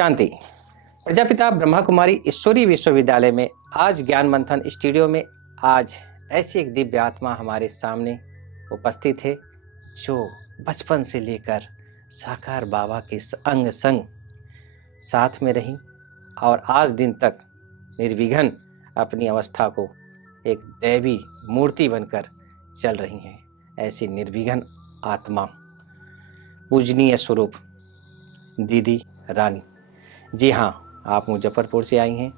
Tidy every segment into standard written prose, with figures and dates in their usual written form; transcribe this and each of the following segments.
शांति। प्रजापिता ब्रह्मा कुमारी ईश्वरीय विश्वविद्यालय में आज ज्ञान मंथन स्टूडियो में आज ऐसी एक दिव्य आत्मा हमारे सामने उपस्थित है जो बचपन से लेकर साकार बाबा के अंग संग साथ में रही और आज दिन तक निर्विघ्न अपनी अवस्था को एक दैवी मूर्ति बनकर चल रही हैं। ऐसी निर्विघ्न आत्मा पूजनीय स्वरूप दीदी रानी। जी हाँ, आप मुजफ्फरपुर से आई हैं।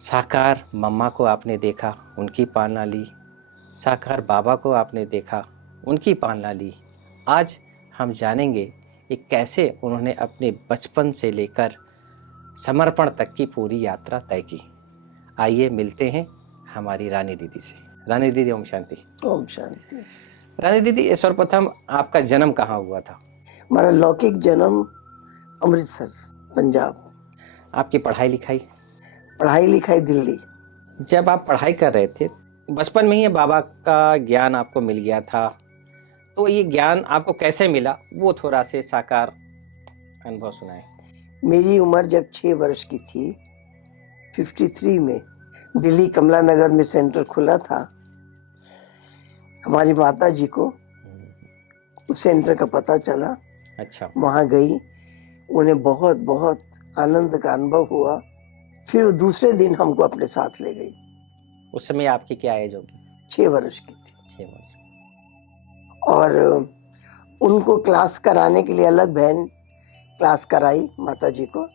साकार मम्मा को आपने देखा, उनकी पालना ली। साकार बाबा को आपने देखा, उनकी पालना ली। आज हम जानेंगे कि कैसे उन्होंने अपने बचपन से लेकर समर्पण तक की पूरी यात्रा तय की। आइए मिलते हैं हमारी रानी दीदी से। रानी दीदी, ओम शांति। ओम शांति। रानी दीदी, सर्वप्रथम आपका जन्म कहाँ हुआ था? हमारा लौकिक जन्म अमृतसर, पंजाब। आपकी पढ़ाई लिखाई? पढ़ाई लिखाई दिल्ली। जब आप पढ़ाई कर रहे थे, बचपन में ही बाबा का ज्ञान आपको मिल गया था, तो ये ज्ञान आपको कैसे मिला, वो थोड़ा से साकार अनुभव सुनाएं। मेरी उम्र जब 6 वर्ष की थी, 53 में दिल्ली कमला नगर में सेंटर खुला था। हमारी माता जी को उस सेंटर का पता चला। अच्छा। वहाँ गई, उन्हें बहुत बहुत आनंद का अनुभव हुआ। फिर वो दूसरे दिन हमको अपने साथ ले गई। उस समय आपकी क्या एज होगी? 6 वर्ष की थी। 6 वर्ष। और उनको क्लास कराने के लिए अलग बहन क्लास कराई माता जी को,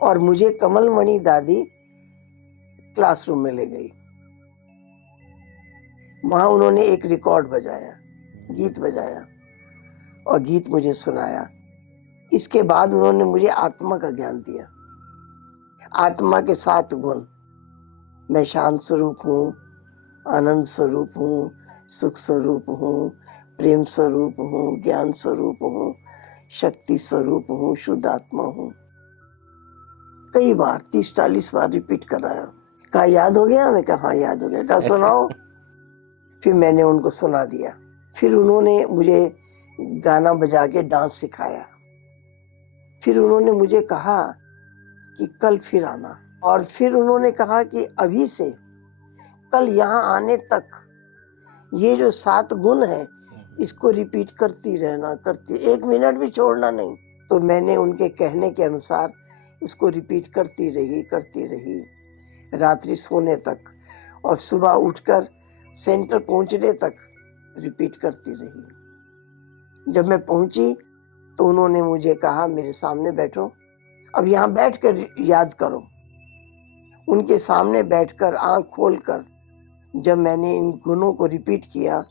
और मुझे कमलमणि दादी क्लासरूम में ले गई। वहाँ उन्होंने एक रिकॉर्ड बजाया, गीत बजाया और गीत मुझे सुनाया। इसके बाद उन्होंने मुझे आत्मा का ज्ञान दिया। आत्मा के 7 गुण। मैं शांत स्वरूप हूँ, आनंद स्वरूप हूँ, सुख स्वरूप हूँ, प्रेम स्वरूप हूँ, ज्ञान स्वरूप हूँ, शक्ति स्वरूप हूँ, शुद्ध आत्मा हूँ। कई बार 30-40 बार रिपीट कराया। कहा याद हो गया? मैं कहा हाँ याद हो गया। कहा सुनाओ। फिर मैंने उनको सुना दिया। फिर उन्होंने मुझे गाना बजा के डांस सिखाया। फिर उन्होंने मुझे कहा कि कल फिर आना, और फिर उन्होंने कहा कि अभी से कल यहाँ आने तक ये जो 7 गुण है इसको रिपीट करती रहना, करती, 1 मिनट भी छोड़ना नहीं। तो मैंने उनके कहने के अनुसार उसको रिपीट करती रही रात्रि सोने तक, और सुबह उठकर सेंटर पहुंचने तक रिपीट करती रही। जब मैं पहुंची तो उन्होंने मुझे कहा मेरे सामने बैठो, अब यहाँ बैठकर याद करो। उनके सामने बैठकर आंख खोलकर जब मैंने इन गुणों को रिपीट किया,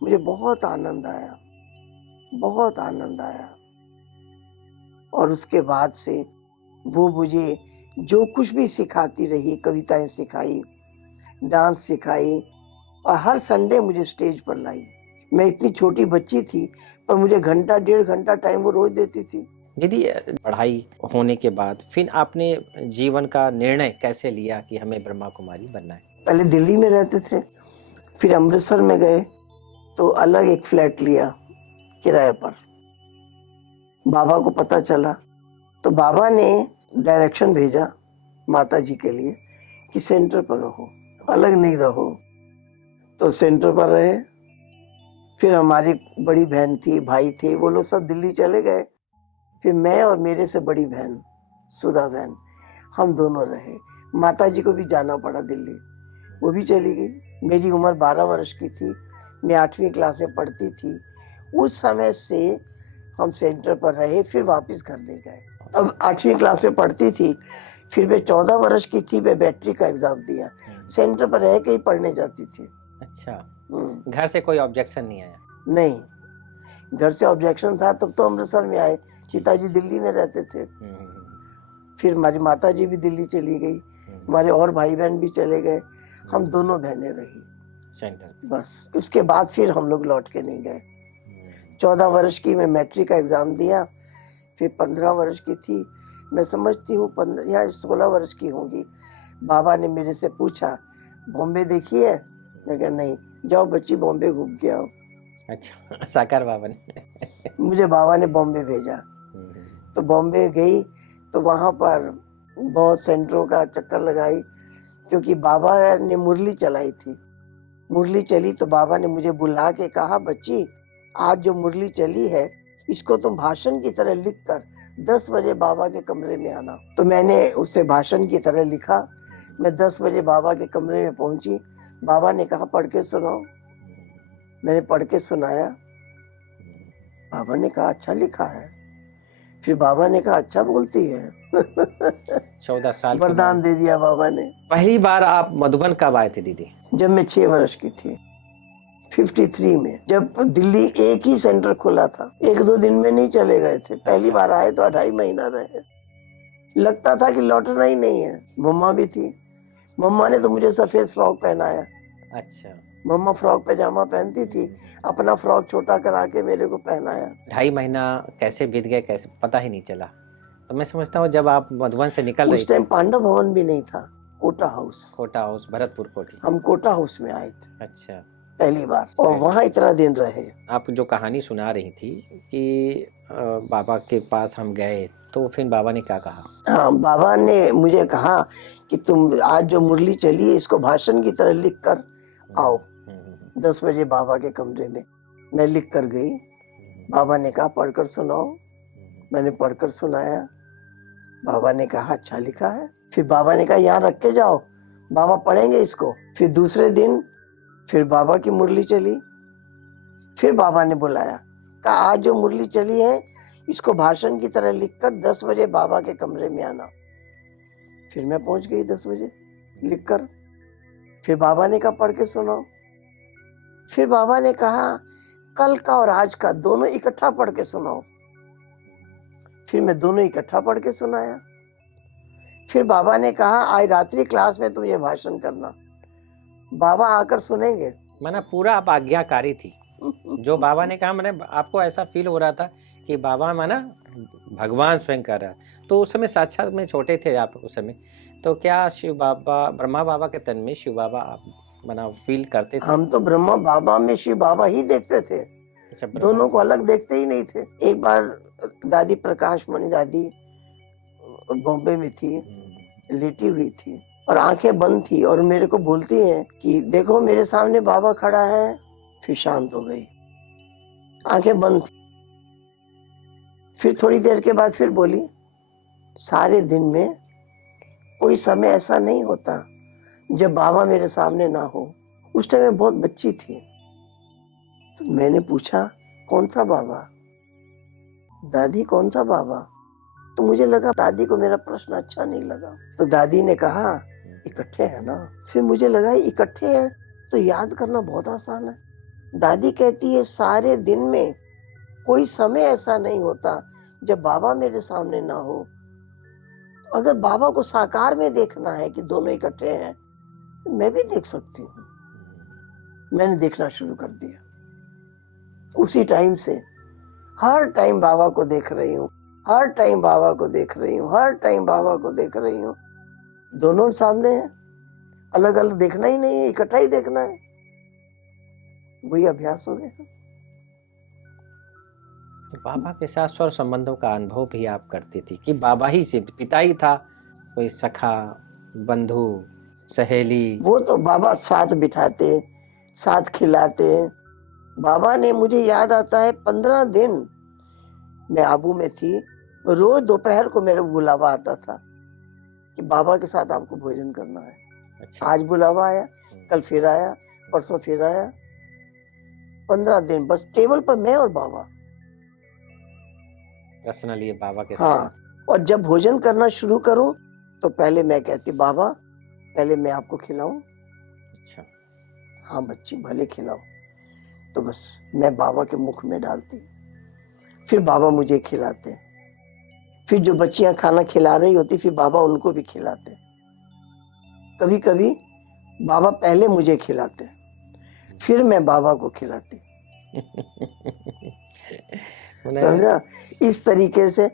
मुझे बहुत आनंद आया, बहुत आनंद आया। और उसके बाद से वो मुझे जो कुछ भी सिखाती रही, कविताएं सिखाई, डांस सिखाई, और हर संडे मुझे स्टेज पर लाई। मैं इतनी छोटी बच्ची थी पर मुझे घंटा 1.5 घंटा टाइम वो रोज देती थी। दीदी, पढ़ाई होने के बाद फिर आपने जीवन का निर्णय कैसे लिया कि हमें ब्रह्मा कुमारी बनना है? पहले दिल्ली में रहते थे, फिर अमृतसर में गए तो अलग एक फ्लैट लिया किराए पर। बाबा को पता चला तो बाबा ने डायरेक्शन भेजा माता जी के लिए कि सेंटर पर रहो, अलग नहीं रहो। तो सेंटर पर रहे। फिर हमारी बड़ी बहन थी, भाई थे, वो लोग सब दिल्ली चले गए। फिर मैं और मेरे से बड़ी बहन सुधा बहन, हम दोनों रहे। माता जी को भी जाना पड़ा दिल्ली, वो भी चली गई। मेरी उम्र 12 वर्ष की थी, मैं 8वीं क्लास में पढ़ती थी। उस समय से हम सेंटर पर रहे, फिर वापस घर नहीं गए। अब 8वीं क्लास में पढ़ती थी, फिर मैं 14 वर्ष की थी, मैं बैटरी का एग्जाम दिया। सेंटर पर रह के ही पढ़ने जाती थी। अच्छा। घर से कोई ऑब्जेक्शन नहीं आया? नहीं, घर से ऑब्जेक्शन था तब तो अमृतसर में आए। पिताजी दिल्ली में रहते थे। फिर हमारी माता जी भी दिल्ली चली गई, हमारे और भाई बहन भी चले गए, हम दोनों बहनें रही सेंटर। बस। उसके बाद फिर हम लोग लौट के नहीं गए। 14 वर्ष की मैं मैट्रिक का एग्जाम दिया। फिर 15 वर्ष की थी, मैं समझती हूँ 15 या 16 वर्ष की होंगी। बाबा ने मेरे से पूछा बॉम्बे देखी है? मैं कहा नहीं। जाओ बच्ची बॉम्बे घूम के आओ। अच्छा, साकार बाबा ने मुझे बाबा ने बॉम्बे भेजा। तो बॉम्बे गई तो वहाँ पर बहुत सेंटरों का चक्कर लगाई, क्योंकि बाबा ने मुरली चलाई थी। मुरली चली तो बाबा ने मुझे बुला के कहा, बच्ची आज जो मुरली चली है इसको तुम भाषण की तरह लिख कर 10 बजे बाबा के कमरे में आना। तो मैंने उसे भाषण की तरह लिखा। मैं 10 बजे बाबा के कमरे में पहुंची। बाबा ने कहा पढ़ के सुनाओ। मैंने पढ़ के सुनाया। बाबा ने कहा अच्छा लिखा है। फिर बाबा ने कहा अच्छा बोलती है। 14 साल की वरदान उम्र। दे दिया बाबा ने। पहली बार आप मधुबन कब आए थे दीदी? जब मैं 6 वर्ष की थी, 53 में, जब दिल्ली एक ही सेंटर खुला था। 1-2 दिन में नहीं चले गए थे। पहली बार आए तो 2.5 महीना रहे। लगता था कि लौटना ही नहीं है। मम्मा भी थी। मम्मा ने तो मुझे सफेद फ्रॉक पहनाया। अच्छा। मम्मा फ्रॉक पैजामा पहनती थी, अपना फ्रॉक छोटा करा के मेरे को पहनाया। 2.5 महीना कैसे बीत गए, कैसे पता ही नहीं चला। तो मैं समझता हूँ जब आप मधुबन से निकल रही उस टाइम पांडव भवन भी नहीं था, कोटा हाउस। कोटा हाउस, भरतपुर कोठी। हम कोटा हाउस में आए थे अच्छा। पहली बार, और वहाँ इतना दिन रहे। आप जो कहानी सुना रही थी कि बाबा के पास हम गए, तो फिर बाबा ने क्या कहा? हाँ, बाबा ने मुझे कहा कि तुम आज जो मुरली चली है इसको भाषण की तरह लिख कर आओ 10 बजे बाबा के कमरे में। मैं लिख कर गई। बाबा ने कहा पढ़कर सुनाओ। मैंने पढ़कर सुनाया। बाबा ने कहा अच्छा लिखा है। फिर बाबा ने कहा यहाँ रख के जाओ, बाबा पढ़ेंगे इसको। फिर दूसरे दिन फिर बाबा की मुरली चली। फिर बाबा ने बुलाया, कहा आज जो मुरली चली है इसको भाषण की तरह लिखकर 10 बजे बाबा के कमरे में आना। फिर मैं पहुंच गई 10 बजे लिखकर। फिर बाबा ने कहा पढ़ के सुनाओ। फिर बाबा ने कहा कल का और आज का दोनों इकट्ठा पढ़ के सुनाओ। फिर मैं दोनों इकट्ठा पढ़ के सुनाया। फिर बाबा ने कहा आज रात्रि क्लास में तुम ये भाषण करना, बाबा आकर सुनेंगे। मैंने पूरा आप आज्ञाकारी थी। जो बाबा ने कहा, मैंने आपको ऐसा फील हो रहा था कि बाबा माना भगवान स्वयं कर रहा है। तो उस समय साक्षात में छोटे थे आप उस समय, तो क्या शिव बाबा, ब्रह्मा बाबा के तन में शिव बाबा आप माना फील करते थे? हम तो ब्रह्मा बाबा में शिव बाबा ही देखते थे। अच्छा, दोनों को अलग देखते ही नहीं थे। एक बार दादी प्रकाश मणि दादी बॉम्बे में थी, लेटी हुई थी और आंखें बंद थी, और मेरे को बोलती हैं कि देखो मेरे सामने बाबा खड़ा है। फिर शांत हो गई, आंखें बंद थी। फिर थोड़ी देर के बाद फिर बोली सारे दिन में कोई समय ऐसा नहीं होता जब बाबा मेरे सामने ना हो। उस टाइम मैं बहुत बच्ची थी। तो मैंने पूछा कौन सा बाबा? दादी कौन सा बाबा? तो मुझे लगा दादी को मेरा प्रश्न अच्छा नहीं लगा। तो दादी ने कहा इकट्ठे हैं ना। फिर मुझे लगा इकट्ठे हैं तो याद करना बहुत आसान है। दादी कहती है सारे दिन में कोई समय ऐसा नहीं होता जब बाबा मेरे सामने ना हो। अगर बाबा को साकार में देखना है कि दोनों इकट्ठे हैं, तो मैं भी देख सकती हूँ। मैंने देखना शुरू कर दिया। उसी टाइम से हर टाइम बाबा को देख रही हूँ, हर टाइम बाबा को देख रही हूँ, हर टाइम बाबा को देख रही हूँ। दोनों सामने हैं, अलग अलग देखना ही नहीं है, इकट्ठा ही देखना है। वही अभ्यास हो गया। बाबा के साथ स्वर संबंधों का अनुभव भी आप करती थी कि बाबा ही से पिता ही था, कोई सखा, बंधु, सहेली? वो तो बाबा साथ बिठाते, साथ खिलाते। बाबा ने, मुझे याद आता है 15 दिन मैं आबू में थी, रोज दोपहर को मेरा बुलावा आता था कि बाबा के साथ आपको भोजन करना है। अच्छा। आज बुलावा आया, कल फिर आया, परसों फिर आया। 15 दिन बस टेबल पर मैं और बाबा। पर्सनली बाबा के साथ? हाँ, और जब भोजन करना शुरू करूं तो पहले मैं कहती बाबा पहले मैं आपको खिलाऊं। अच्छा। हाँ बच्ची भले खिलाओ। तो बस मैं बाबा के मुख में डालती, फिर बाबा मुझे खिलाते। फिर जो बच्चियां खाना खिला रही होती फिर बाबा उनको भी खिलाते। कभी कभी बाबा पहले मुझे खिलाते, फिर मैं बाबा को खिलाती। समझा? इस तरीके से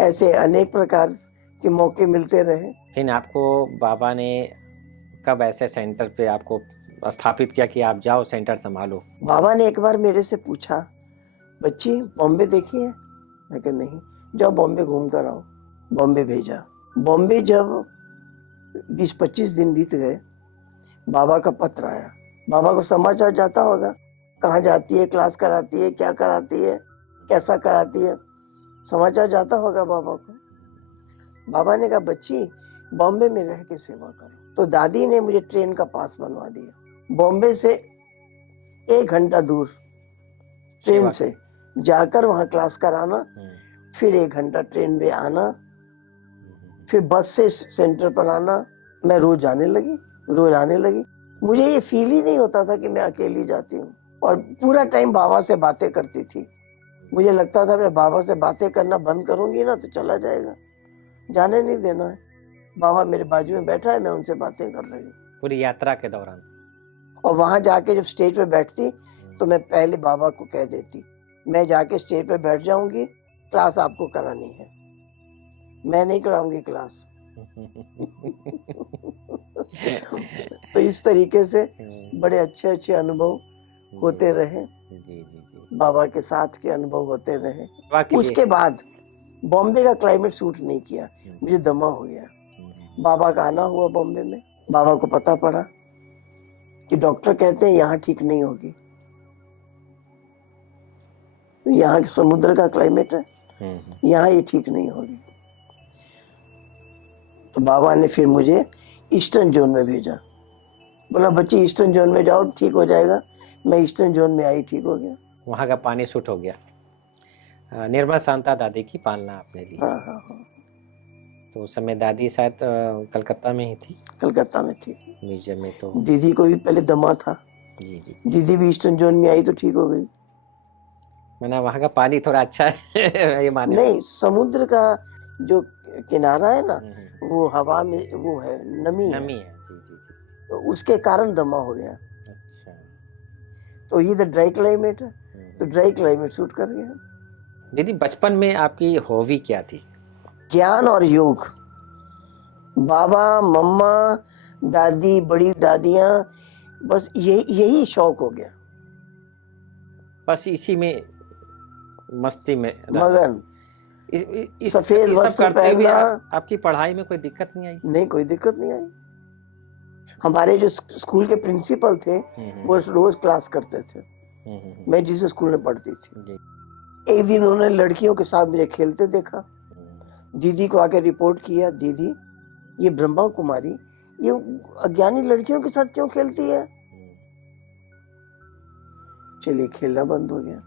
ऐसे अनेक प्रकार के मौके मिलते रहे। फिर आपको बाबा ने कब ऐसे सेंटर पे आपको स्थापित किया कि आप जाओ सेंटर संभालो? बाबा ने एक बार मेरे से पूछा बच्ची बॉम्बे देखी है? मैं कहा नहीं। जाओ बॉम्बे घूम कर आओ। बॉम्बे भेजा। बॉम्बे जब 20-25 दिन बीत गए, बाबा का पत्र आया। बाबा को समाचार जाता होगा, कहाँ जाती है, क्लास कराती है, क्या कराती है, कैसा कराती है, समाचार जाता होगा बाबा को। बाबा ने कहा बच्ची बॉम्बे में रह के सेवा करो। तो दादी ने मुझे ट्रेन का पास बनवा दिया। बॉम्बे से 1 घंटा दूर ट्रेन से जाकर वहाँ क्लास कराना, फिर 1 घंटा ट्रेन में आना, फिर बस से सेंटर पर आना। मैं रोज आने लगी। मुझे ये फील ही नहीं होता था कि मैं अकेली जाती हूँ, और पूरा टाइम बाबा से बातें करती थी। मुझे लगता था मैं बाबा से बातें करना बंद करूंगी ना तो चला जाएगा, जाने नहीं देना है। बाबा मेरे बाजू में बैठा है, मैं उनसे बातें कर रही हूँ पूरी यात्रा के दौरान। और वहां जाके जब स्टेज पे बैठती तो मैं पहले बाबा को कह देती, मैं जाके स्टेज पे बैठ जाऊंगी, क्लास आपको करानी है, मैं नहीं कराऊंगी क्लास। तो इस तरीके से बड़े अच्छे अच्छे अनुभव होते रहे, जी। बाबा के साथ के अनुभव होते रहे। वाकई उसके बाद बॉम्बे का क्लाइमेट सूट नहीं किया, मुझे दमा हो गया। बाबा का आना हुआ बॉम्बे में, बाबा को पता पड़ा कि डॉक्टर कहते हैं यहाँ ठीक नहीं होगी, यहाँ समुद्र का क्लाइमेट है, यहाँ ये ठीक नहीं होगी। तो बाबा ने फिर मुझे ईस्टर्न जोन में भेजा, बोला बच्ची ईस्टर्न जोन में जाओ, ठीक हो जाएगा। मैं ईस्टर्न जोन में आई, ठीक हो गया। वहाँ का पानी सूट हो गया। निर्मला शांता दादी की पालना आपने ली। हाँ। तो उस समय दादी शायद कलकत्ता में ही थी, कलकत्ता में थी। म्यूजियम में। तो दीदी को भी पहले दमा था। जी। दीदी भी ईस्टर्न जोन में आई तो ठीक हो गई। मैंने वहाँ का पानी थोड़ा अच्छा है ये माने। नहीं, समुद्र का जो किनारा है ना, वो हवा में वो है, नमी है, जी। तो उसके कारण दमा हो गया। अच्छा। तो ये तो ड्राई क्लाइमेट है, तो ड्राई क्लाइमेट सूट कर गया। दीदी बचपन में आपकी हॉबी क्या थी? ज्ञान और योग। बाबा, मम्मा, दादी, बड़ी दादियाँ, बस यही शौक हो गया, बस इसी में मस्ती में मगन। सफेद सब वस्त्र करते हुए पहनना। आपकी पढ़ाई में कोई दिक्कत नहीं आई? नहीं, कोई दिक्कत नहीं आई। हमारे जो स्कूल के प्रिंसिपल थे वो रोज क्लास करते थे, मैं जिस स्कूल में पढ़ती थी। जी। एक दिन उन्होंने लड़कियों के साथ मुझे खेलते देखा, दीदी को आके रिपोर्ट किया, दीदी ये ब्रह्मा कुमारी ये अज्ञानी लड़कियों के साथ क्यों खेलती है। चलिए, खेलना बंद हो गया।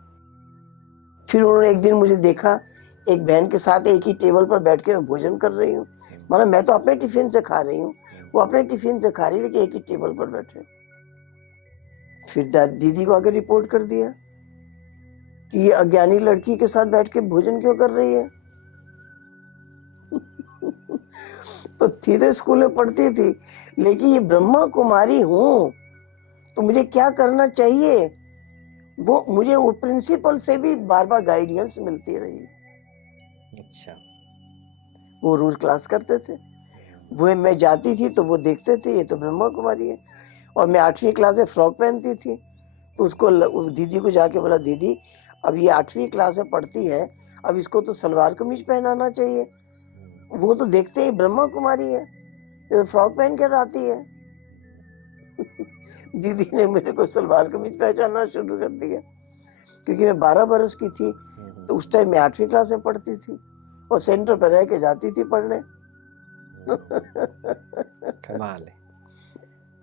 फिर उन्होंने एक दिन मुझे देखा, एक बहन के साथ एक ही टेबल पर बैठ के मैं भोजन कर रही हूँ, माना मैं तो अपने टिफिन से खा रही हूँ, वो अपने टिफिन से खा रही, लेकिन एक ही टेबल पर बैठे। फिर दीदी को आगे रिपोर्ट कर दिया कि ये अज्ञानी लड़की के साथ बैठ के भोजन क्यों कर रही है। तो थी स्कूल में पढ़ती थी, लेकिन ये ब्रह्मा कुमारी हूं तो मुझे क्या करना चाहिए, वो मुझे वो प्रिंसिपल से भी बार बार गाइडेंस मिलती रही। अच्छा। वो रोज क्लास करते थे, वो मैं जाती थी तो वो देखते थे ये तो ब्रह्मा कुमारी है। और मैं 8वीं क्लास में फ्रॉक पहनती थी, तो उसको दीदी को जाके बोला, दीदी अब ये 8वीं क्लास में पढ़ती है, अब इसको तो सलवार कमीज पहनाना चाहिए, वो तो देखते ही ब्रह्मा कुमारी है, ये तो फ्रॉक पहन कर आती है। दीदी ने मेरे को सलवार कमीज पहचानना शुरू कर दिया, क्योंकि मैं 12 बरस की थी, तो उस टाइम मैं 8वीं क्लास में पढ़ती थी और सेंटर पर रह के जाती थी पढ़ने। कमाल है।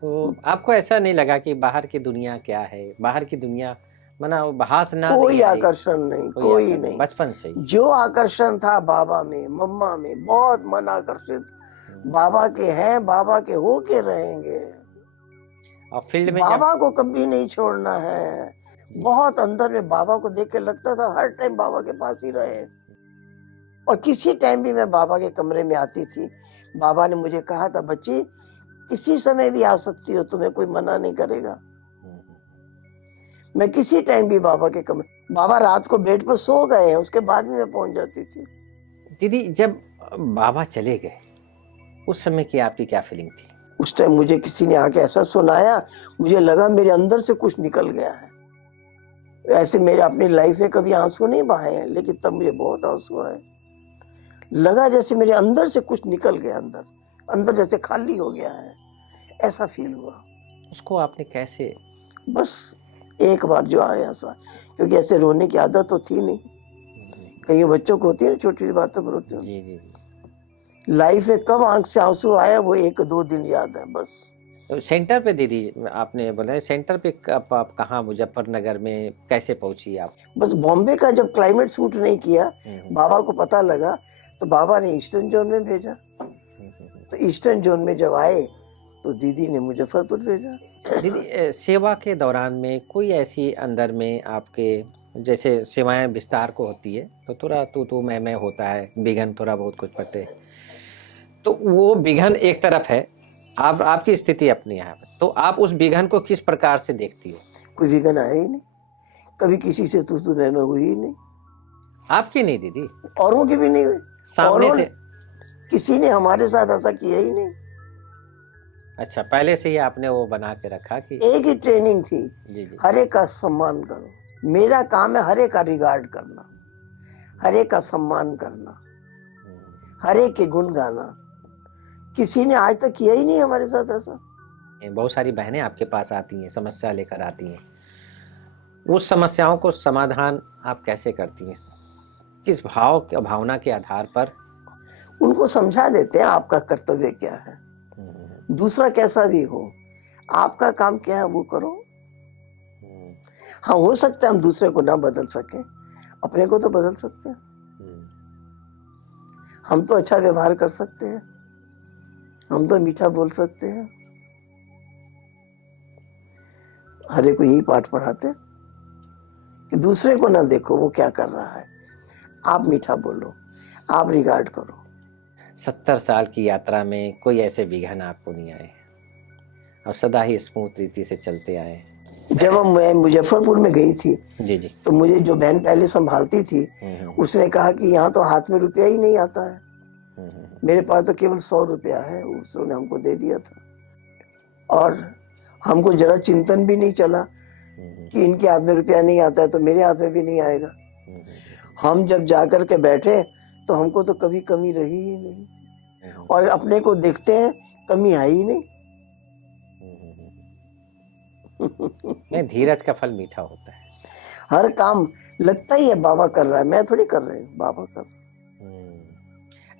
तो आपको ऐसा नहीं लगा कि बाहर की दुनिया क्या है, बाहर की दुनिया मना बहास ना? कोई आकर्षण नहीं, कोई नहीं। बचपन से ही जो आकर्षण था बाबा में, मम्मा में, बहुत मन आकर्षित, बाबा के हैं, बाबा के हो के रहेंगे, और फील्ड में बाबा को कभी नहीं छोड़ना है। बहुत अंदर में बाबा को देख के लगता था हर टाइम बाबा के पास ही रहे। और किसी टाइम भी मैं बाबा के कमरे में आती थी, बाबा ने मुझे कहा था, बच्ची किसी समय भी आ सकती हो, तुम्हें कोई मना नहीं करेगा। मैं किसी टाइम भी बाबा के कमरे, बाबा रात को बेड पर सो गए हैं, उसके बाद भी मैं पहुंच जाती थी। दीदी जब बाबा चले गए उस समय की आपकी क्या फीलिंग थी? उस टाइम मुझे किसी ने आके ऐसा सुनाया, मुझे लगा मेरे अंदर से कुछ निकल गया है। ऐसे मेरे अपनी लाइफ में कभी आंसू नहीं बहाए हैं, लेकिन तब मुझे बहुत आंसू आए। लगा जैसे मेरे अंदर से कुछ निकल गया, अंदर अंदर जैसे खाली हो गया है, ऐसा फील हुआ। उसको आपने कैसे? बस एक बार जो आया ऐसा, क्योंकि ऐसे रोने की आदत तो थी नहीं, कई बच्चों को होती है ना, छोटी छोटी बातों पर रोते हो। जी जी। लाइफ में कब आंख से आंसू आया वो 1-2 दिन याद है बस। तो सेंटर पे दीदी, आपने बोला सेंटर पे आप कहाँ, मुजफ्फरनगर में कैसे पहुंची आप? बस बॉम्बे का जब क्लाइमेट सूट नहीं किया, हम्म, बाबा को पता लगा, तो बाबा ने ईस्टर्न जोन में भेजा। तो ईस्टर्न जोन में जब आए तो दीदी ने मुजफ्फरपुर भेजा। दीदी सेवा के दौरान में कोई ऐसी अंदर में आपके, जैसे सेवाएं विस्तार को होती है तो थोड़ा तू मैं होता है, विघन थोड़ा बहुत कुछ पड़ते, तो वो विघन एक तरफ है, आपकी स्थिति अपनी है, तो आप उस विघन को किस प्रकार से देखती हो? कोई विघन आया ही नहीं, कभी किसी से तू मैं हुई ही नहीं, आपकी नहीं दीदी, औरों की भी नहीं हुई। सामने औरों से। ने, किसी ने हमारे साथ ऐसा किया ही नहीं। अच्छा, पहले से ही आपने वो बना के रखा कि एक ही ट्रेनिंग थी, जी जी। हर एक का सम्मान करो। मेरा काम है हर एक का रिगार्ड करना, हर एक का सम्मान करना, हर एक के गुण गाना। किसी ने आज तक किया ही नहीं हमारे साथ ऐसा। बहुत सारी बहनें आपके पास आती हैं, समस्या लेकर आती हैं, उस समस्याओं को समाधान आप कैसे करती हैं? किस भावना के आधार पर? उनको समझा देते हैं आपका कर्तव्य क्या है, दूसरा कैसा भी हो, आपका काम क्या है वो करो। हाँ, हो सकता है हम दूसरे को ना बदल सके, अपने को तो बदल सकते हैं। हम तो अच्छा व्यवहार कर सकते हैं, हम तो मीठा बोल सकते हैं। हरे को यही पाठ पढ़ाते हैं कि दूसरे को ना देखो वो क्या कर रहा है, आप मीठा बोलो, आप रिगार्ड करो। 70 साल की यात्रा में कोई ऐसे विघन आपको नहीं आए और सदा ही स्मूथ रीति से चलते आए? जब मैं मुजफ्फरपुर में गई थी जी जी। तो मुझे जो बहन पहले संभालती थी उसने कहा कि यहाँ तो हाथ में रुपया ही नहीं आता है, मेरे पास तो केवल 100 रुपया है, उसने हमको दे दिया था। और हमको जरा चिंतन भी नहीं चला कि इनके हाथ में रुपया नहीं आता है तो मेरे हाथ में भी नहीं आएगा। हम जब जाकर के बैठे तो हमको तो कभी कमी रही ही नहीं, और अपने को देखते हैं कमी है ही नहीं। मैं धीरज का फल मीठा होता है। हर काम लगता ही है बाबा कर रहा है, मैं थोड़ी कर रही हूँ, बाबा कर रहा है।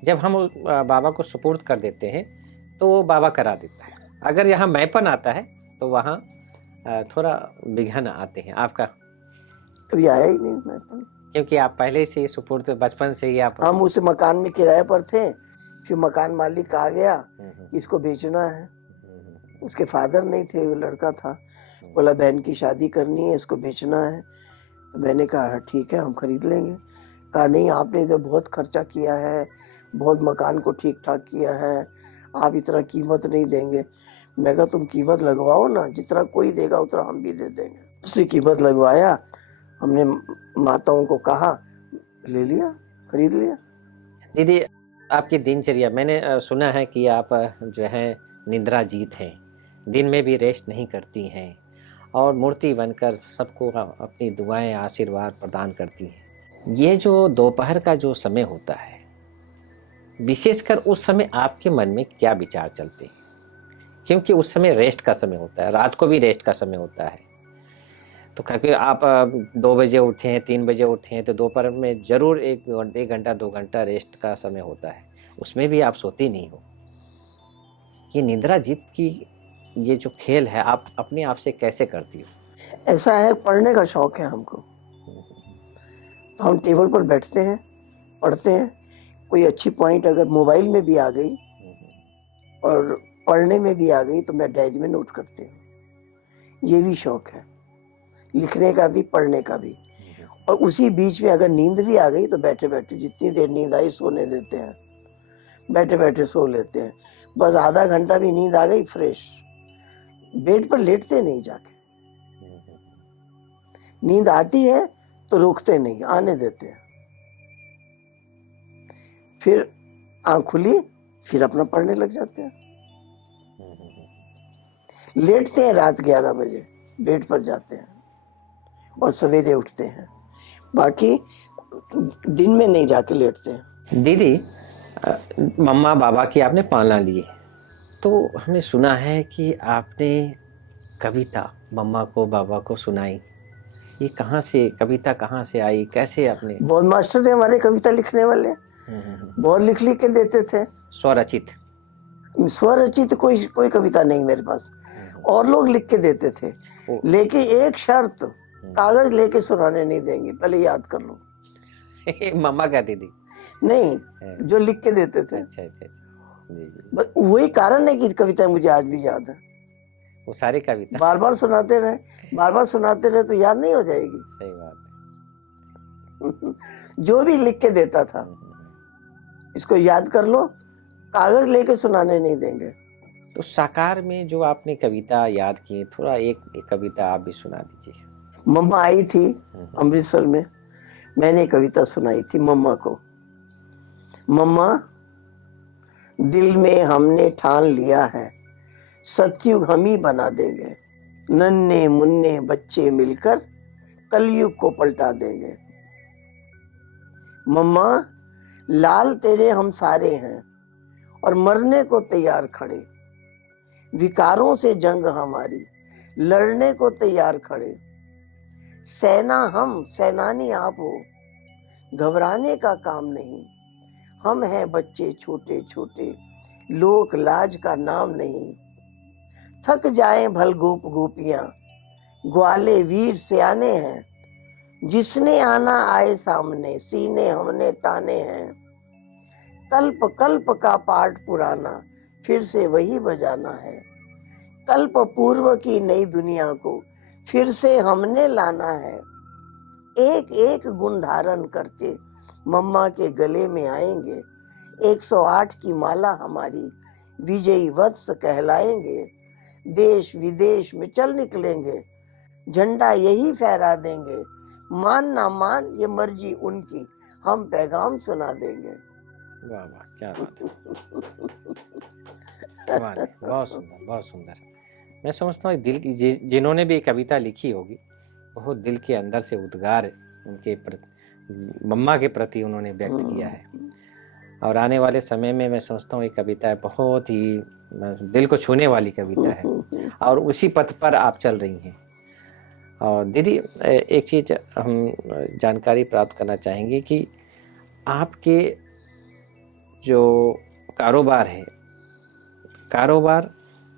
जब हम बाबा को सुपुर्द कर देते हैं तो वो बाबा करा देता है। अगर यहाँ मैंपन आता है तो वहाँ थोड़ा विघन आते हैं। आपका कभी आया ही नहीं मैंपन, क्योंकि आप पहले से ही सुपुर्द, बचपन से ही आप। हम उस मकान में किराए पर थे, फिर मकान मालिक आ गया कि इसको बेचना है। उसके फादर नहीं थे, वो लड़का था, बोला बहन की शादी करनी है, इसको बेचना है। तो मैंने कहा ठीक है हम खरीद लेंगे। कहा नहीं, आपने जो बहुत खर्चा किया है, बहुत मकान को ठीक ठाक किया है, आप इतना कीमत नहीं देंगे। मैं कहा तुम कीमत लगवाओ ना, जितना कोई देगा उतना हम भी दे देंगे। उसने कीमत लगवाया, हमने माताओं को कहा, ले लिया, खरीद लिया। दीदी, आपकी दिनचर्या, मैंने सुना है कि आप जो है निद्रा जीत हैं, दिन में भी रेस्ट नहीं करती हैं और मूर्ति बनकर सबको अपनी दुआएं, आशीर्वाद प्रदान करती हैं। ये जो दोपहर का जो समय होता है, विशेषकर उस समय आपके मन में क्या विचार चलते हैं? क्योंकि उस समय रेस्ट का समय होता है, रात को भी रेस्ट का समय होता है। तो क्योंकि आप 2 बजे उठे हैं, 3 बजे उठे हैं, तो दोपहर में जरूर 1 घंटा 2 घंटा रेस्ट का समय होता है, उसमें भी आप सोती नहीं हो। ये निद्रा जीत की ये जो खेल है, आप अपने आप से कैसे करती हो? ऐसा है, पढ़ने का शौक है हमको, तो हम टेबल पर बैठते हैं, पढ़ते हैं। कोई अच्छी पॉइंट अगर मोबाइल में भी आ गई और पढ़ने में भी आ गई तो मैं डायरी में नोट करती हूँ। ये भी शौक है, लिखने का भी, पढ़ने का भी। और उसी बीच में अगर नींद भी आ गई तो बैठे बैठे जितनी देर नींद आई सोने देते हैं, बैठे बैठे सो लेते हैं। बस आधा घंटा भी नींद आ गई, फ्रेश, बेड पर लेटते नहीं जाके। नींद आती है तो रोकते नहीं, आने देते हैं। फिर आंख खुली, फिर अपना पढ़ने लग जाते हैं। लेटते हैं रात 11 बजे, बेड पर जाते हैं और सवेरे उठते हैं। बाकी दिन में नहीं जाके लेटते हैं। दीदी, मम्मा पापा की आपने पालना ली, तो हमने सुना है कि आपने कविता मम्मा को पापा को सुनाई। ये कहाँ से कविता कहाँ से आई, कैसे आपने? बहुत मास्टर थे हमारे कविता लिखने वाले, बहुत लिख लिख के देते थे। स्वरचित? स्वरचित कोई कोई कविता नहीं मेरे पास, और लोग लिख के देते थे। ओ। लेकिन एक शर्त, कागज लेके सुनाने नहीं देंगे, पहले याद कर लो। मम्मा कहती थी? नहीं, जो लिख के देते थे। अच्छा अच्छा अच्छा, जी जी। बस वही कारण है कि कविता मुझे आज भी याद है। वो सारी कविता बार बार सुनाते रहे, बार बार सुनाते रहे तो याद नहीं हो जाएगी। सही बात जो भी लिख के देता था, है। इसको याद कर लो, कागज लेके सुनाने नहीं देंगे। तो साकार में जो आपने कविता याद की, थोड़ा एक कविता आप भी सुना दीजिए। मम्मा आई थी अमृतसर में, मैंने कविता सुनाई थी मम्मा को। मम्मा, दिल में हमने ठान लिया है, सतयुग हम ही बना देंगे। नन्हे मुन्ने बच्चे मिलकर कलयुग को पलटा देंगे। मम्मा, लाल तेरे हम सारे हैं और मरने को तैयार खड़े। विकारों से जंग हमारी, लड़ने को तैयार खड़े। सेना हम, सेनानी आप हो, घबराने का काम नहीं। हम हैं बच्चे छोटे छोटे, लोक लाज का नाम नहीं। थक जाएं भल गोप गोपियां, ग्वाले वीर सियाने हैं। जिसने आना आए सामने, सीने हमने ताने हैं। कल्प कल्प का पाठ पुराना, फिर से वही बजाना है। कल्प पूर्व की नई दुनिया को फिर से हमने लाना है। एक एक गुण धारण करके मम्मा के गले में आएंगे। 108 की माला हमारी, विजयी वत्स कहलाएंगे। देश विदेश में चल निकलेंगे, झंडा यही फहरा देंगे। मान ना मान ये मर्जी उनकी, हम पैगाम सुना देंगे। वाह वाह, क्या बात है। कमाल है, बहुत सुंदर बहुत सुंदर। मैं समझता हूँ दिल की जिन्होंने भी कविता लिखी होगी, बहुत दिल के अंदर से उद्गार उनके मम्मा के प्रति उन्होंने व्यक्त किया है। और आने वाले समय में मैं समझता हूँ ये कविता बहुत ही दिल को छूने वाली कविता है, और उसी पथ पर आप चल रही हैं। और दीदी, एक चीज़ हम जानकारी प्राप्त करना चाहेंगे कि आपके जो कारोबार है, कारोबार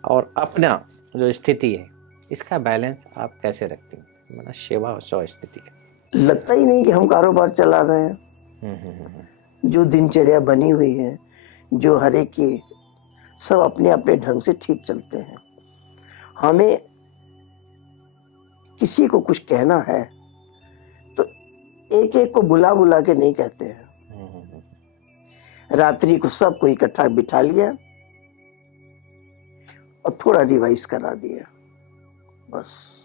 और अपना जो स्थिति है, इसका बैलेंस आप कैसे रखती हैं? मतलब सेवा और स्व स्थिति का। लगता ही नहीं कि हम कारोबार चला रहे हैं। जो दिनचर्या बनी हुई है, जो हर एक की, सब अपने अपने ढंग से ठीक चलते हैं। हमें किसी को कुछ कहना है तो एक एक को बुला बुला के नहीं कहते हैं। रात्रि को सबको इकट्ठा बिठा लिया और थोड़ा रिवाइज करा दिया, बस।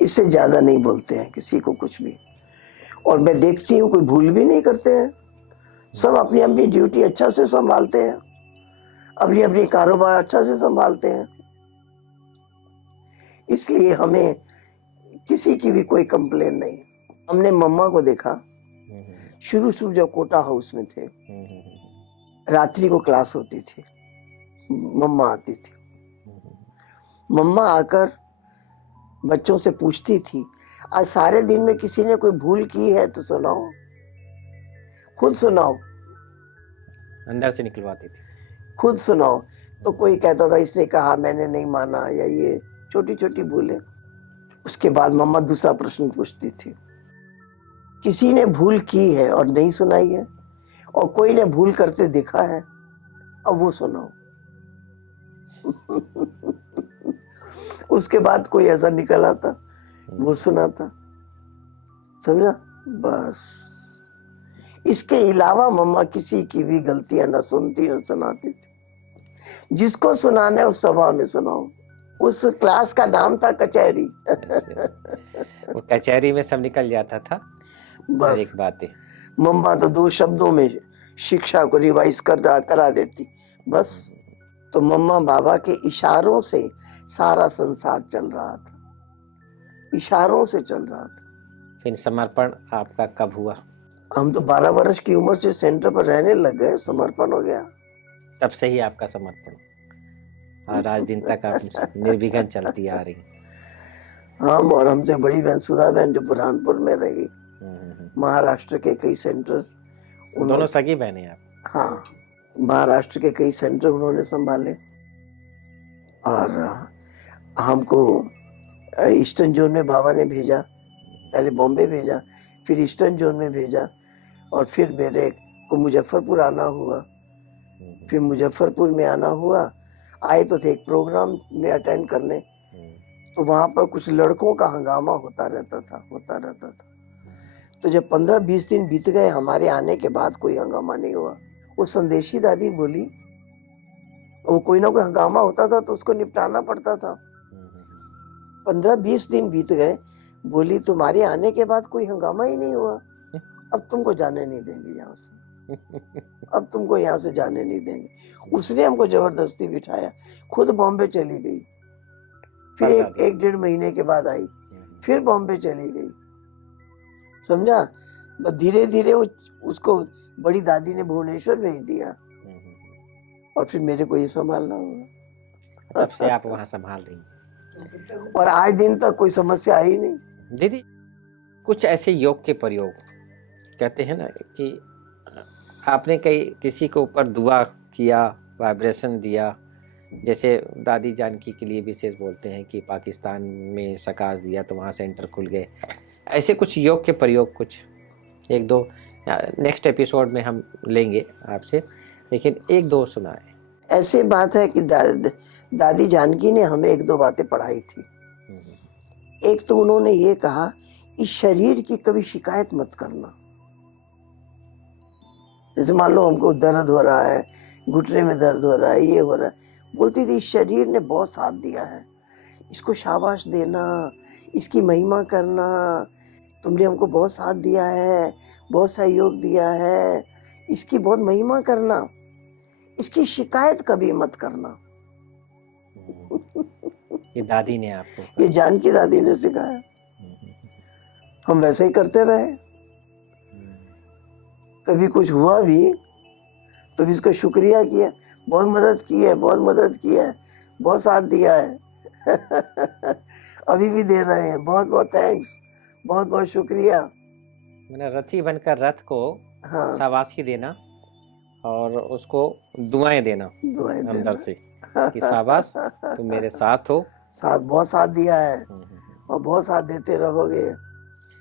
इससे ज्यादा नहीं बोलते हैं किसी को कुछ भी। और मैं देखती हूँ कोई भूल भी नहीं करते हैं, सब अपनी अपनी ड्यूटी अच्छा से संभालते हैं, अपनी अपनी कारोबार अच्छा से संभालते हैं। इसलिए हमें किसी की भी कोई कंप्लेन नहीं। हमने मम्मा को देखा, शुरू शुरू जब कोटा हाउस में थे, रात्रि को क्लास होती थी, मम्मा आती थी। मम्मा आकर बच्चों से पूछती थी, आज सारे दिन में किसी ने कोई भूल की है तो सुनाओ, खुद सुनाओ। अंदर से निकलवाती थी, खुद सुनाओ। तो कोई कहता था इसने कहा, मैंने नहीं माना, या ये छोटी छोटी भूलें। उसके बाद मम्मा दूसरा प्रश्न पूछती थी, किसी ने भूल की है और नहीं सुनाई है, और कोई ने भूल करते देखा है, अब वो सुनाओ। उसके बाद कोई ऐसा निकल आता, वो सुनाता, समझा? बस। इसके अलावा मम्मा किसी की भी गलतियां न सुनती न सुनाती थी। जिसको सुनाना है उस सभा में सुनाओ। उस क्लास का नाम था कचहरी। वो कचहरी में सब निकल जाता था, बस एक बात है। मम्मा तो 2 शब्दों में शिक्षा को रिवाइज करा देती, बस। तो मम्मा बाबा के इशारों से सारा संसार चल रहा था, इशारों से चल रहा था। फिर समर्पण आपका कब हुआ? हम तो 12 वर्ष की उम्र से सेंटर पर रहने लग गए, समर्पण हो गया। तब से ही आपका समर्पण और आज दिन तक आप निर्विघ्न चलती आ रही। हम और हमसे बड़ी बहन सुधा बहन जो बुरहानपुर में रही, महाराष्ट्र के कई सेंटर दोनों सगी बहनें आप? हाँ, महाराष्ट्र के कई सेंटर उन्होंने संभाले और हमको ईस्टर्न जोन में बाबा ने भेजा, पहले बॉम्बे भेजा, फिर ईस्टर्न जोन में भेजा और फिर मेरे को मुजफ्फरपुर आना हुआ। फिर मुजफ्फरपुर में आना हुआ, आए तो थे एक प्रोग्राम में अटेंड करने, तो वहाँ पर कुछ लड़कों का हंगामा होता रहता था। तो जब 15-20 दिन बीत गए हमारे आने के बाद कोई हंगामा नहीं हुआ। वो संदेशी दादी बोली, वो कोई ना कोई हंगामा होता था तो उसको निपटाना पड़ता था। 15-20 दिन बीत गए, बोली तुम्हारे आने के बाद कोई हंगामा ही नहीं हुआ, अब तुमको जाने नहीं देंगे यहाँ से, अब तुमको यहाँ से जाने नहीं देंगे। उसने हमको जबरदस्ती बिठाया, खुद बॉम्बे चली गई, फिर एक 1.5 महीने के बाद आई, फिर बॉम्बे चली गई, समझा। धीरे धीरे उसको बड़ी दादी ने भुवनेश्वर भेज दिया और फिर मेरे को ये संभालना हुआ। तब से आप वहाँ संभाल रही और आज दिन तक कोई समस्या आई नहीं। दीदी। कुछ ऐसे योग के प्रयोग कहते हैं ना कि आपने किसी के ऊपर दुआ किया, वाइब्रेशन दिया, जैसे दादी जानकी के लिए विशेष बोलते हैं कि पाकिस्तान में सकाश दिया तो वहाँ सेंटर खुल गए। ऐसे कुछ योग के प्रयोग कुछ 1-2 नेक्स्ट एपिसोड में हम लेंगे आपसे, लेकिन 1-2 सुनाए। ऐसी बात है कि दादी जानकी ने हमें 1-2 बातें पढ़ाई थी। एक तो उन्होंने ये कहा, इस शरीर की कभी शिकायत मत करना। जैसे मान लो हमको दर्द हो रहा है, घुटने में दर्द हो रहा है, ये हो रहा है, बोलती थी शरीर ने बहुत साथ दिया है, इसको शाबाश देना, इसकी महिमा करना, तुमने हमको बहुत साथ दिया है, बहुत सहयोग दिया है, इसकी बहुत महिमा करना, इसकी शिकायत कभी मत करना। ये दादी ने आपको, ये जानकी दादी ने सिखाया, हम वैसे ही करते रहे। कभी कुछ हुआ भी तो भी इसका शुक्रिया किया, बहुत मदद की है, बहुत मदद किया है, बहुत साथ दिया है। अभी भी दे रहे हैं, बहुत बहुत थैंक्स, बहुत बहुत शुक्रिया। मैंने रथी बनकर रथ को हाँ, शाबाशी देना और उसको दुआएं देना अंदर से कि शाबाश तुम मेरे साथ हो, साथ बहुत साथ दिया है और बहुत साथ देते रहोगे।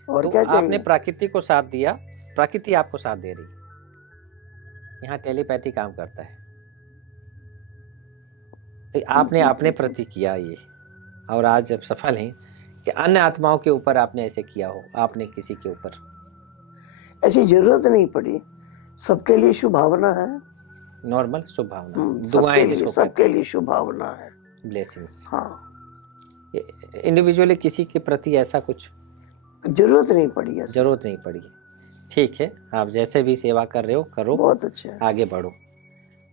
और तो क्या चाहिए? आपने प्रकृति को साथ दिया, प्रकृति आपको साथ दे रही। यहाँ टेलीपैथी काम करता है, तो आपने अपने प्रति किया ये, और आज जब सफल हैं कि अन्य आत्माओं के ऊपर आपने ऐसे किया हो, आपने किसी के ऊपर ऐसी जरूरत नहीं पड़ी, सबके लिए शुभ भावना है, नॉर्मल शुभ भावना, दुआएं जिसको सबके लिए शुभ भावना है, ब्लेसिंग्स। हाँ, इंडिविजुअली किसी के प्रति ऐसा कुछ जरूरत नहीं पड़ी ऐसी। जरूरत नहीं पड़ी। ठीक है, आप जैसे भी सेवा कर रहे हो करो, बहुत अच्छा है। आगे बढ़ो।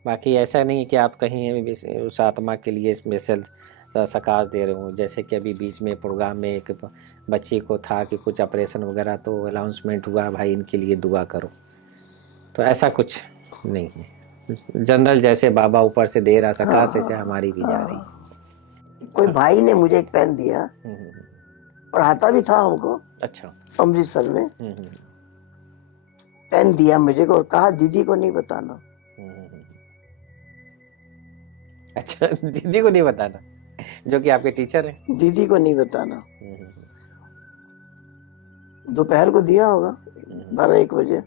बाकी ऐसा नहीं कि आप कहीं उस आत्मा के लिए स्पेशल सकाश दे रहे हो, जैसे कि अभी बीच में प्रोग्राम में एक बच्ची को था कि कुछ ऑपरेशन वगैरह, तो अनाउंसमेंट हुआ भाई इनके लिए दुआ करो, तो ऐसा कुछ नहीं है। जनरल जैसे बाबा ऊपर से दे रहा सकाश, ऐसे हमारी भी जा रही। कोई भाई ने मुझे एक पेन दिया, पढ़ाता भी था हमको, अच्छा, अमृतसर में। पेन दिया मुझे को और कहा दीदी को नहीं बताना। अच्छा, दीदी को नहीं बताना, जो कि आपके टीचर हैं। दीदी को नहीं बताना। दोपहर को दिया होगा 12-1 बजे।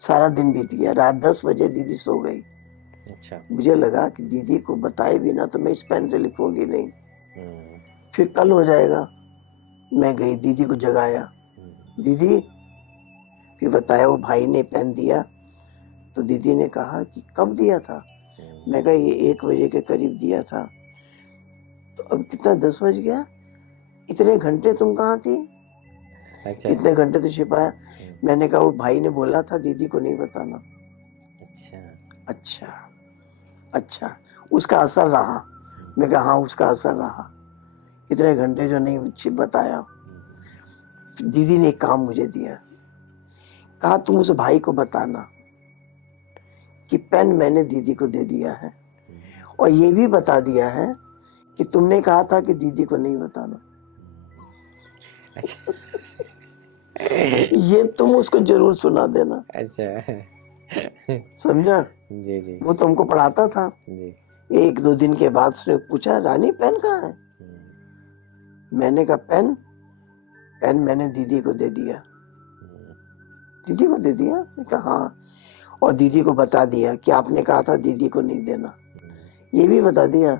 सारा दिन बीत गया, रात 10 बजे दीदी सो गई। अच्छा, मुझे लगा कि दीदी को बताए बिना तो मैं इस पेन से लिखूंगी नहीं, फिर कल हो जाएगा। मैं गई, दीदी को जगाया, दीदी, फिर बताया वो भाई ने पेन दिया। तो दीदी ने कहा कि कब दिया था? मैं कहा ये 1 बजे के करीब दिया था। तो अब कितना 10 बज गया, इतने घंटे तुम कहाँ थी? अच्छा, इतने घंटे तो छिपाया। मैंने कहा वो भाई ने बोला था दीदी को नहीं बताना। अच्छा, अच्छा, अच्छा, उसका असर रहा। मैं कहा हाँ उसका असर रहा, इतने घंटे जो नहीं बताया। दीदी ने एक काम मुझे दिया, कहा तुम उस भाई को बताना कि पेन मैंने दीदी को दे दिया है, और ये भी बता दिया है कि तुमने कहा था कि दीदी को नहीं बताना। अच्छा। ये तुम उसको जरूर सुना देना। अच्छा। समझा? जी जी वो तुमको पढ़ाता था। जी। 1-2 दिन के बाद उसने पूछा, रानी पेन कहाँ है? मैंने कहा पेन पेन मैंने दीदी को दे दिया। दीदी को दे दिया? मैंने कहा हाँ, और दीदी को बता दिया कि आपने कहा था दीदी को नहीं देना। ये भी बता दिया।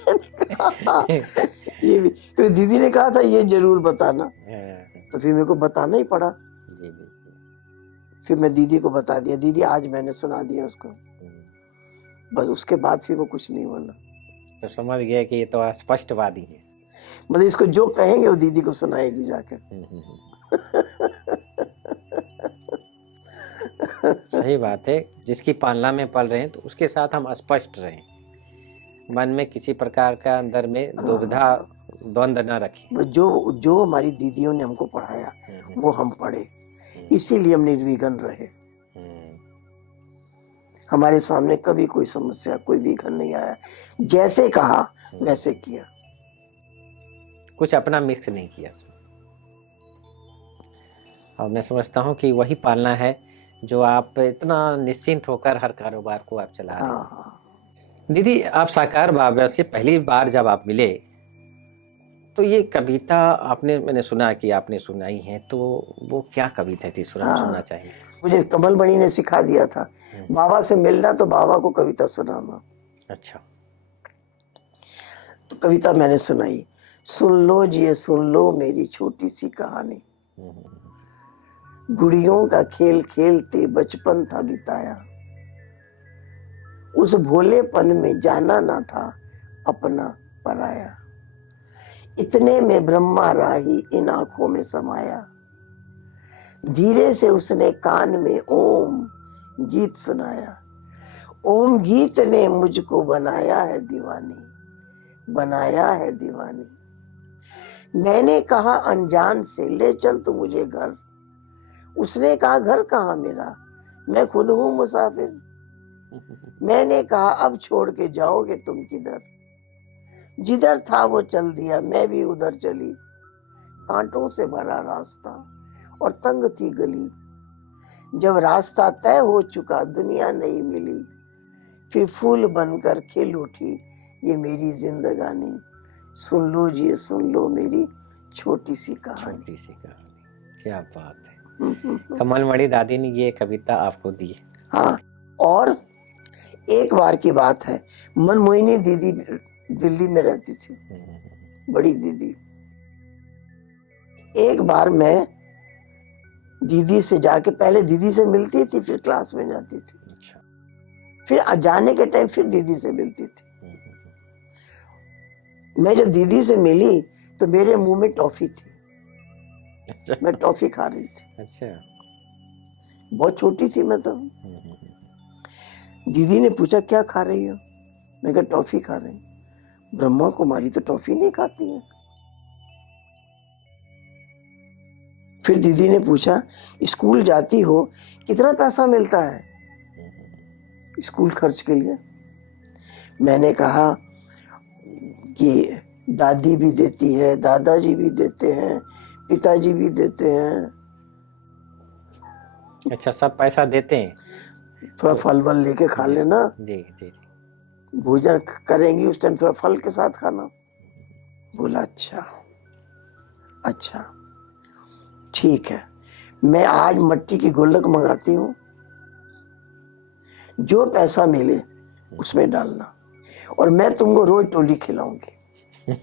मैंने कहा, हाँ, ये भी, तो दीदी ने कहा था ये जरूर बताना, तो फिर मेरे को बताना ही पड़ा। जी जी। फिर मैं दीदी को बता दिया, दीदी आज मैंने सुना दिया उसको। बस उसके बाद फिर वो कुछ नहीं बोला। तो समझ गया कि ये तो स्पष्टवादी है। मतलब इसको जो कहेंगे वो दीदी को सुनाएगी जाकर। सही बात है, जिसकी पालना में पल रहे हैं तो उसके साथ हम स्पष्ट रहें, मन में किसी प्रकार का अंदर में दुविधा द्वंद्व न रखें। जो जो हमारी दीदियों ने हमको पढ़ाया वो हम पढ़े, इसीलिए हम निर्विघ्न रहे। हमारे सामने कभी कोई समस्या, कोई विघ्न नहीं आया, जैसे कहा वैसे किया, कुछ अपना मिक्स नहीं किया उसमें। और मैं समझता हूँ कि वही पालना है जो आप इतना निश्चिंत होकर हर कारोबार को आप चला रहे हैं। हाँ। दीदी, आप साकार बाबा से पहली बार जब आप मिले तो ये कविता आपने, मैंने सुना कि आपने सुनाई है, तो वो क्या कविता थी? सुनना चाहिए। मुझे कमलमणि ने सिखा दिया था, बाबा से मिलना तो बाबा को कविता सुनाना। अच्छा। तो कविता मैंने सुनाई, सुन लो जी सुन लो मेरी छोटी सी कहानी, गुड़ियों का खेल खेलते बचपन था बिताया, उस भोलेपन में जाना ना था अपना पराया, इतने में ब्रह्मा राही इन आंखों में समाया, धीरे से उसने कान में ओम गीत सुनाया, ओम गीत ने मुझको बनाया है दीवानी, बनाया है दीवानी। मैंने कहा अनजान से ले चल तू मुझे घर, उसने कहा घर कहाँ मेरा, मैं खुद हूँ मुसाफिर। मैंने कहा अब छोड़ के जाओगे तुम किधर, जिधर था वो चल दिया मैं भी उधर चली, कांटों से भरा रास्ता और तंग थी गली, जब रास्ता तय हो चुका दुनिया नहीं मिली, फिर फूल बनकर खिल उठी ये मेरी जिंदगानी, सुन लो जी सुन लो मेरी छोटी सी कहानी। छोटी सी कहानी, क्या बात है। कमलमणि दादी ने ये कविता आपको दी? हाँ, और एक बार की बात है, मनमोहिनी दीदी दिल्ली में रहती थी, बड़ी दीदी। एक बार मैं दीदी से जाके, पहले दीदी से मिलती थी फिर क्लास में जाती थी, अच्छा। फिर जाने के टाइम फिर दीदी से मिलती थी। मैं जब दीदी से मिली तो मेरे मुंह में टॉफी थी। अच्छा। मैं टॉफी खा रही थी। अच्छा। बहुत छोटी थी मैं तो। दीदी ने पूछा क्या खा रही हो, मैं कहा टॉफी खा रही हूँ। ब्रह्मा कुमारी तो टॉफी नहीं खाती है। फिर दीदी ने पूछा स्कूल जाती हो कितना पैसा मिलता है स्कूल खर्च के लिए। मैंने कहा कि दादी भी देती है, दादाजी भी देते हैं, पिताजी भी देते हैं। अच्छा, सब पैसा देते हैं, थोड़ा फल वल लेके खा लेना। जी जी जी। भोजन करेंगी उस टाइम थोड़ा फल के साथ खाना। बोला अच्छा अच्छा ठीक है, मैं आज मट्टी की गुल्लक मंगाती हूँ, जो पैसा मिले उसमें डालना, और मैं तुमको रोज टोली खिलाऊंगी।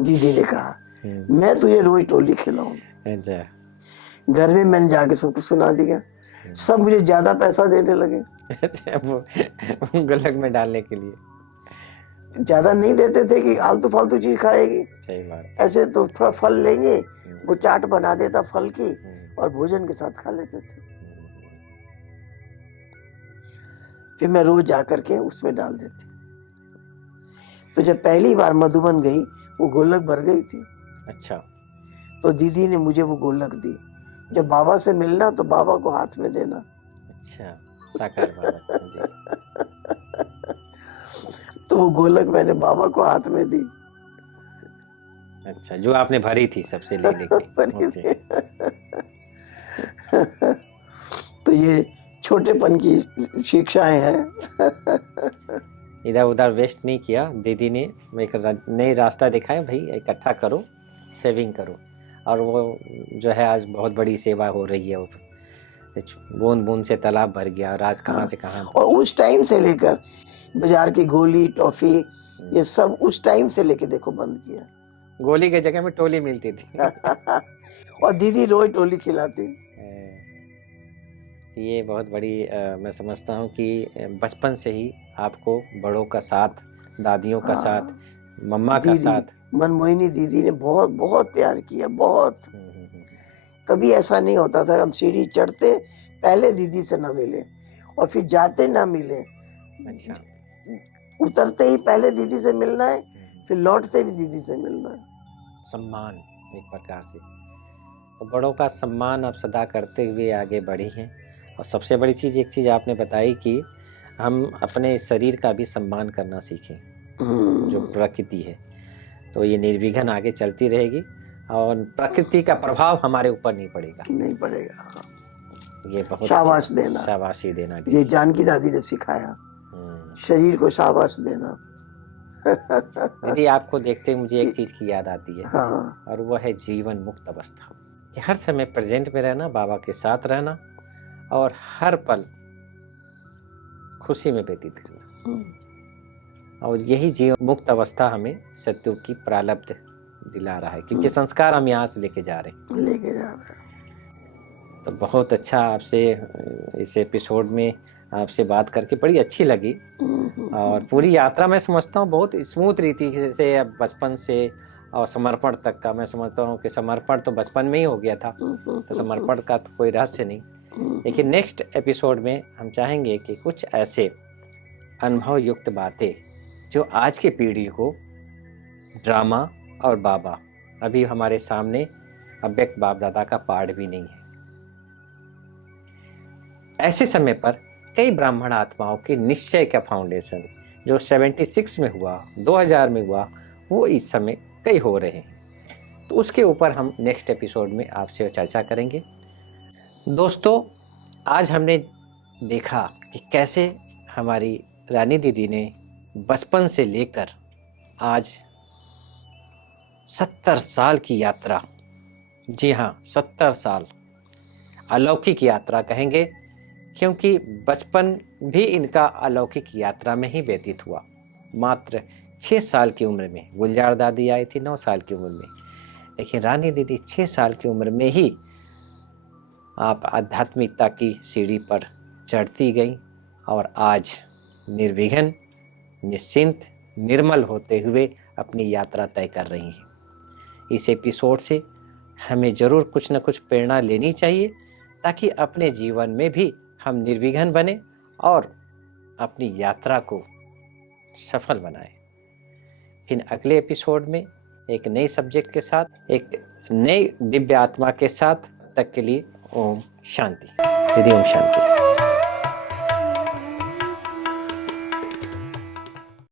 दीदी ने कहा मैं तुझे रोज टोली खिलाऊंगी। अच्छा। घर में मैंने जाके सबको सुना दिया, सब मुझे ज्यादा पैसा देने लगे। अच्छा, वो गुल्लक में डालने के लिए ज्यादा नहीं देते थे कि आलतू फालतू चीज खाएगी। सही बात। ऐसे तो थोड़ा फल लेंगे, वो चाट बना देता फल की और भोजन के साथ खा लेते थे। फिर मैं रोज जाकर के उसमें डाल देती। तो जब पहली बार मधुबन गई वो गोलक भर गई थी, अच्छा। तो दीदी ने मुझे वो गोलक दी। जब बाबा से मिलना तो बाबा को हाथ में देना। अच्छा, साकार बाबा जी। तो वो गोलक मैंने बाबा को हाथ में दी। अच्छा, जो आपने भरी थी सबसे ले लेके। भरी ओके। तो ये छोटेपन की शिक्षाएं हैं। इधर उधर वेस्ट नहीं किया, दीदी ने एक नई रास्ता दिखाया, भाई इकट्ठा करो, सेविंग करो, और वो जो है आज बहुत बड़ी सेवा हो रही है। वो बूंद बूंद से तालाब भर गया, और आज कहाँ से कहाँ। और उस टाइम से लेकर बाजार की गोली टॉफी ये सब उस टाइम से लेके देखो बंद किया। गोली की जगह में टोली मिलती थी। और दीदी रोज टोली खिलाती। ये बहुत बड़ी मैं समझता हूँ कि बचपन से ही आपको बड़ों का साथ, दादियों का साथ, मम्मा का साथ। मनमोहिनी दीदी ने बहुत बहुत प्यार किया, बहुत। कभी ऐसा नहीं होता था हम सीढ़ी चढ़ते पहले दीदी से ना मिले और फिर जाते ना मिले। अच्छा। उतरते ही पहले दीदी से मिलना है, फिर लौटते भी दीदी से मिलना है। सम्मान एक प्रकार से, तो बड़ों का सम्मान आप सदा करते हुए आगे बढ़ी हैं। और सबसे बड़ी चीज़, एक चीज़ आपने बताई कि हम अपने शरीर का भी सम्मान करना सीखें, जो प्रकृति है। तो ये निर्विघ्न आगे चलती रहेगी और प्रकृति का प्रभाव हमारे ऊपर नहीं पड़ेगा। नहीं पड़ेगा। ये बहुत शाबाश देना, शाबाशी देना। ये जानकी दादी ने सिखाया, शरीर को शाबाश देना। दीदी, आपको देखते मुझे एक चीज़ की याद आती है। हाँ। और वह है जीवन मुक्त अवस्था, कि हर समय प्रेजेंट में रहना, बाबा के साथ रहना और हर पल खुशी में व्यतीत करना। और यही जीवन मुक्त अवस्था हमें सत्युग की प्रारब्ध दिला रहा है, क्योंकि संस्कार हम यहाँ से लेके जा रहे हैं। तो बहुत अच्छा आपसे इस एपिसोड में आपसे बात करके बड़ी अच्छी लगी। और पूरी यात्रा मैं समझता हूँ बहुत स्मूथ रीति से, बचपन से और समर्पण तक का। मैं समझता हूँ कि समर्पण तो बचपन में ही हो गया था, तो समर्पण का तो कोई रहस्य नहीं। लेकिन नेक्स्ट एपिसोड में हम चाहेंगे कि कुछ ऐसे अनुभव युक्त बातें जो आज की पीढ़ी को ड्रामा और बाबा, अभी हमारे सामने अव्यक्त बाप दादा का पाठ भी नहीं है, ऐसे समय पर कई ब्राह्मण आत्माओं के निश्चय का फाउंडेशन जो 76 में हुआ, 2000 में हुआ, वो इस समय कई हो रहे हैं। तो उसके ऊपर हम नेक्स्ट एपिसोड में आपसे चर्चा करेंगे। दोस्तों, आज हमने देखा कि कैसे हमारी रानी दीदी ने बचपन से लेकर आज 70 साल की यात्रा, जी हाँ 70 साल, अलौकिक यात्रा कहेंगे, क्योंकि बचपन भी इनका अलौकिक यात्रा में ही व्यतीत हुआ। मात्र 6 साल की उम्र में गुलजार दादी आई थी 9 साल की उम्र में, लेकिन रानी दीदी 6 साल की उम्र में ही आप आध्यात्मिकता की सीढ़ी पर चढ़ती गई और आज निर्विघ्न, निश्चिंत, निर्मल होते हुए अपनी यात्रा तय कर रही हैं। इस एपिसोड से हमें ज़रूर कुछ न कुछ प्रेरणा लेनी चाहिए, ताकि अपने जीवन में भी हम निर्विघ्न बने और अपनी यात्रा को सफल बनाएं। फिर अगले एपिसोड में एक नए सब्जेक्ट के साथ, एक नई दिव्य आत्मा के साथ, तक के लिए ओम शांति। दीदी ओम शांति।